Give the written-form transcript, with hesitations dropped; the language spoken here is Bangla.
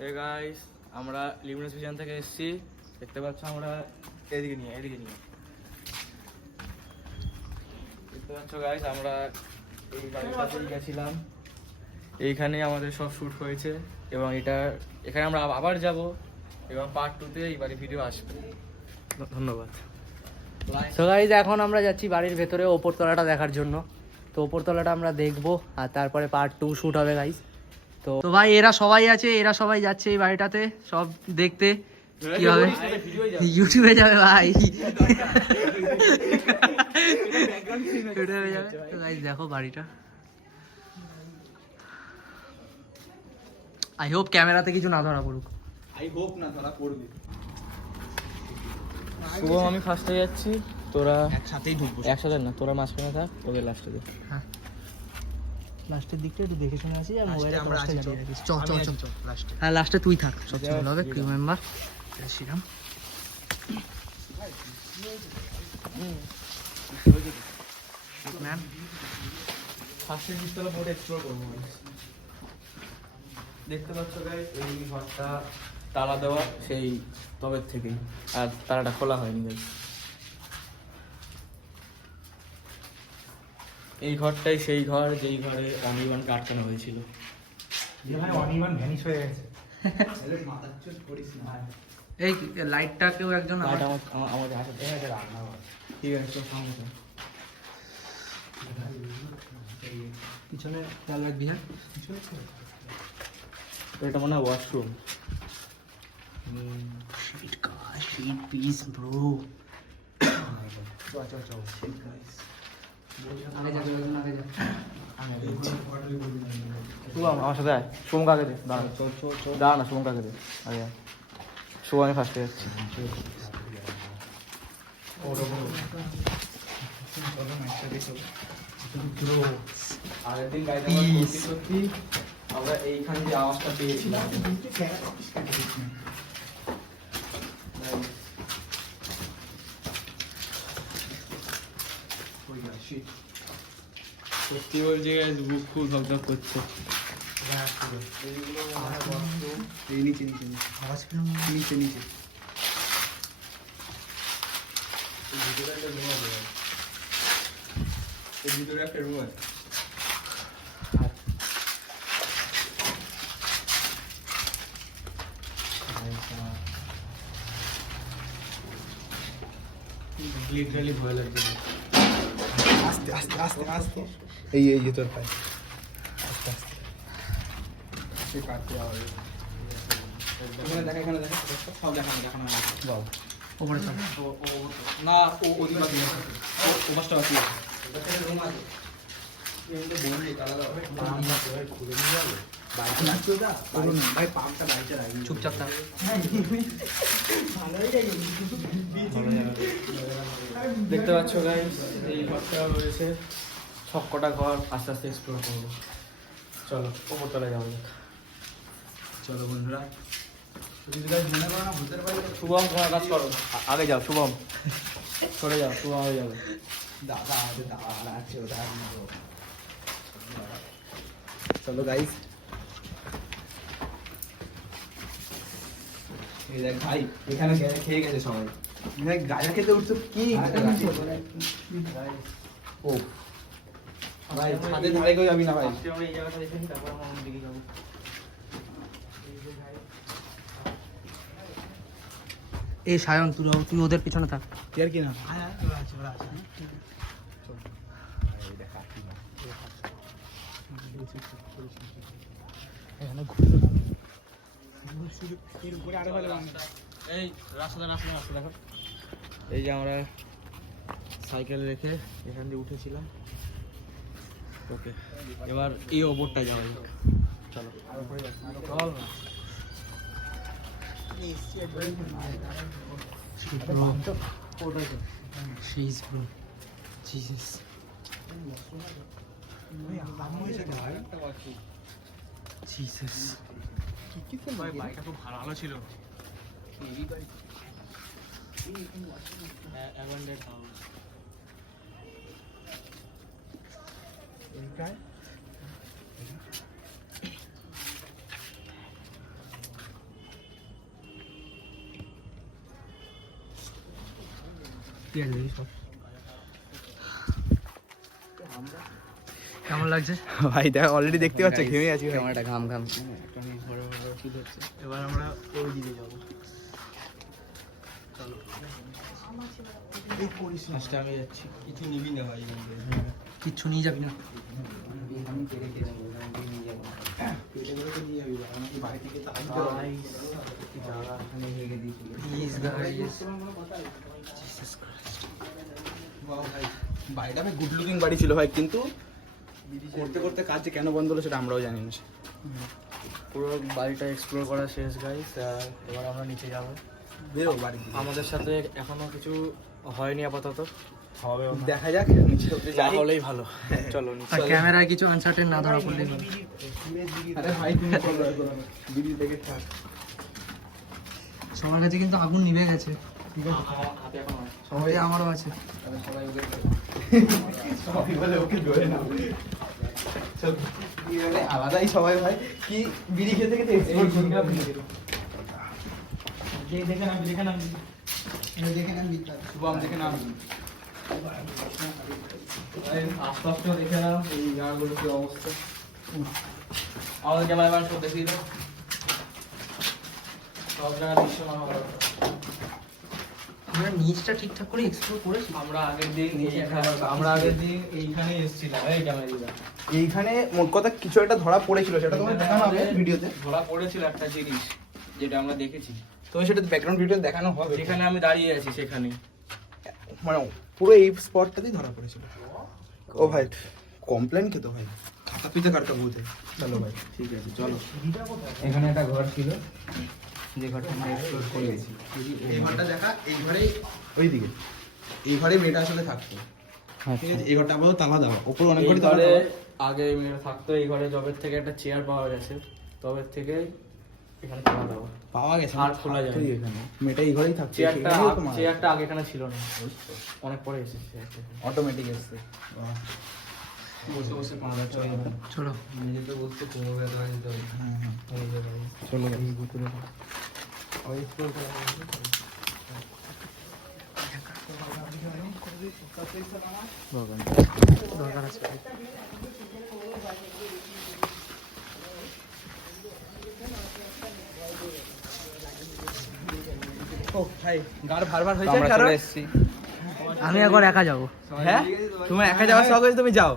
হে গাইস, আমরা লিমিনেস ভিশন থেকে এসেছি। দেখতে পাচ্ছ আমরা এদিকে নিয়ে দেখতে পাচ্ছ গাইস, আমরা এই বাড়িটাতেই গেছিলাম। এইখানে আমাদের সব শ্যুট হয়েছে এবং এখানে আমরা আবার যাব এবং পার্ট 2-তে এই বাড়ি ভিডিও আসবে। ধন্যবাদ। সো গাইস, এখন আমরা যাচ্ছি বাড়ির ভেতরে ওপরতলাটা দেখার জন্য। তো ওপরতলাটা আমরা দেখবো আর তারপরে পার্ট 2 শ্যুট হবে গাইস। তো ভাই এরা সবাই আছে, এরা সবাই যাচ্ছে এই বাড়িটাতে সব দেখতে। কি হবে? ইউটিউবে যাবে ভাই। ইউটিউবে যাবে। তো গাইস দেখো বাড়িটা। আই হোপ ক্যামেরাতে কিছু না ধরা পড়ুক। শুভম আমি ফার্স্টে যাচ্ছি, তোরা একসাথেই ঢুকবো। একসাথে না, তোরা মাঝখানে থাক, তোদের লাস্টে দে। হ্যাঁ, লাস্টের দিকটা একটু দেখে শুনে আসি আর মোবাইলে আমরা আসতে যাচ্ছি। চ লাস্টে। হ্যাঁ, লাস্টে তুই থাক, সবচেয়ে ভালো হবে। Crew member Shriram. ম্যাম ফার্স্টে নিচতলা বোর্ড এক্সপ্লোর করবো। দেখতে পাচ্ছ গাইস, এই ঘরটা তালা দেওয়া সেই তবের থেকেই, আর তালাটা খোলা হয়নি গাইস। এই ঘরটাই সেই ঘর যেই ঘরে অনির্বাণকে আটকানো হয়েছিল। অনির্বাণ ভ্যানিশ হয়ে গেছে। এই লাইটটাকেও একজন আমাদের হাতে ঠিক আছে, তোর সামনে তো। পিছনে খেয়াল রাখবি। হ্যাঁ, এটা মনে হয় washroom. Shit piece, bro. Shubham আমার সাথে আয়, শুভম কাকে দে, দাঁড়া না, শুভম কাকে দে আগে। শুভম আমি ফার্স্টে যাচ্ছি। আগের দিন গাড়িতে সত্যি আমরা এইখান দিয়ে আওয়াজটা পেয়েছিলাম। সত্যি বলছি বুক খুব ধকধক করছে। নিচে ভিতরে একটা রুম আছে। লিটারালি ভয় লাগছে। আস্তে আস্তে আস্তে আস্তে এই তোর পায়ে আস্তে আস্তে সে কাটতে হবে। এখানে দেখা সব দেখানো বাবা ওপরে চল। না, ওদিকে বাকি ও পাঁচটা বাকি আছে। রুম আছে খুলে নিয়ে যাবে বাইকে লাগছে ওটা ভাই পাম্পটা বাইকে রাখি চুপচাপ থাক। দেখতে পাচ্ছ গাইস, এই ঘরটা রয়েছে। সবকটা ঘর আস্তে আস্তে এক্সপ্লোর করবো। চলো ওপরতলায় যাওয়া যাক। চলো বন্ধুরা। শুভম তোমার কাজ করো, আগে যাও শুভম, সরে যাও, শুভম আগে যাবে। দাদা আছে ওটা চলো গাইস। এই দেখ ভাই, এখানে খেয়ে গেছে সবাই। গাজা খেতে উঠছো কি? ও ভাই, ছাদের ধারে কেউ যাবি না ভাই। আমরা এই জায়গাটা দেখে নিই, তারপর আমরা অন্যদিকে যাবো। এই সায়ন, তুই ওদের পিছনে থাক। আর কি না এই রাস্তা দেখো। এই যে আমরা সাইকেল রেখে এখান দিয়ে উঠেছিলাম। ওকে, এবার এই ওপরটায় যাওয়া যাক। চলো চল না। She's bro. Jesus. Jesus. ভাই বাইকটা খুব ভালো ছিল। অ্যাবান্ডেড হাউস। ঠিক আছে দেখি সব কেমন লাগছে? ভাই দেখ অলরেডি দেখতে পাচ্ছ ঘেমে আছি ভাই। ক্যামেরাটা ঘাম ঘাম এবার আমরা ওই দিকে যাবো। ফার্স্টে আমি যাচ্ছি। কিছু নিবি না ভাই, কিচ্ছু নিয়ে যাবি না। Please guys. বাড়িটা ভাই গুড লুকিং বাড়ি ছিল ভাই, কিন্তু করতে করতে কাজ যে কেন বন্ধ হলো সেটা আমরাও জানি না। পুরো বাড়িটা এক্সপ্লোর করা শেষ গাইস। এবার আমরা নিচে যাব। বেরো বাড়ি দিকে। আমাদের সাথে এখনো কিছু হয়নি আপাতত, হবে দেখা যাক নিচে অব্দি যা যাই। হলেই ভালো। চলো নিচে। আর ক্যামেরায় কিছু আনসার্টেন না ধরা পড়লেই ভালো। আরে ভাই তুমি চলো এখন দিদি দেখে থাক। সবার কাছে কিন্তু আগুন নিভে গেছে। ঠিক আছে, হাতে এখন হয়। সবাই আমারও আছে। সবাই ওকে সবাই বলে ওকে জোরে না। চল কি মানে আলাদাই সবাই ভাই কি বিড়ি খেতে খেতে এক্সপ্লোর করতে দেখে নাম দেখে নেন বিদ্যা শুভম দেখে নাম। আশপাশটাও দেখে নাও, এই জায়গাগুলোর কি অবস্থা। আমাদের ক্যামেরাম্যান সব দেখিয়ে দাও, সব জায়গার দৃশ্য নামা ভালো। আমরা নিচটা ঠিকঠাক করে এক্সপ্লোর করেছি। আমরা আগের দিন এইখানে এসেছিলাম, এই ক্যামেরা এইখানে মোট কথা কিছু একটা ধরা পড়েছিল, সেটা তোমার দেখানো হবে ভিডিওতে। ধরা পড়েছিল একটা জিনিস যেটা আমরা দেখেছি, তোমার সেটা ব্যাকগ্রাউন্ড ভিডিও দেখানো হবে। যেখানে আমি দাঁড়িয়ে আছি সেখানে। মানে পুরো এই স্পটটাতেই ধরা পড়েছিল। ও ভাই কমপ্লেন খেতো ভাই, খাতা পিতে কাটতে বলতে। চলো ভাই ঠিক আছে চলো। এখানে একটা ঘর ছিল, যে ঘরটা আমরা এক্সপ্লোর করে গেছি। এই ঘরটা দেখা, এই ঘরে ওইদিকে এই ঘরে মেয়েটা আসলে থাকতো। ঠিক আছে, এই ঘরটা আপাতত তালা দেওয়া, উপরে অনেক ঘরে তালা ঘরে দেওয়া। আগে মেয়েরা থাকতো, এই ঘরে জবের থেকে একটা চেয়ার পাওয়া গেছে, তবে থেকে এখানে খাওয়া দাওয়া পাওয়া গেছে আর খোলা যায়নি। এখানে মেয়েটা এই ঘরেই থাকতো। চেয়ারটা আগে এখানে ছিল না, অনেক পরে এসেছে চেয়ারটা। অটোমেটিক এসছে। বসে বসে পাওয়া চলো। চলো নিজেতে বলতে কোনো ব্যথা হয় তো চলো এই ভিতরে এক্সপ্লোর করা হবে। দরকার আছে। ও ভাই গার ভার ভার হয়েছে কারণ এসেছি। আমি একবার একা যাবো। হ্যাঁ তোমার একা যাওয়ার শখ হয়েছে, তুমি যাও।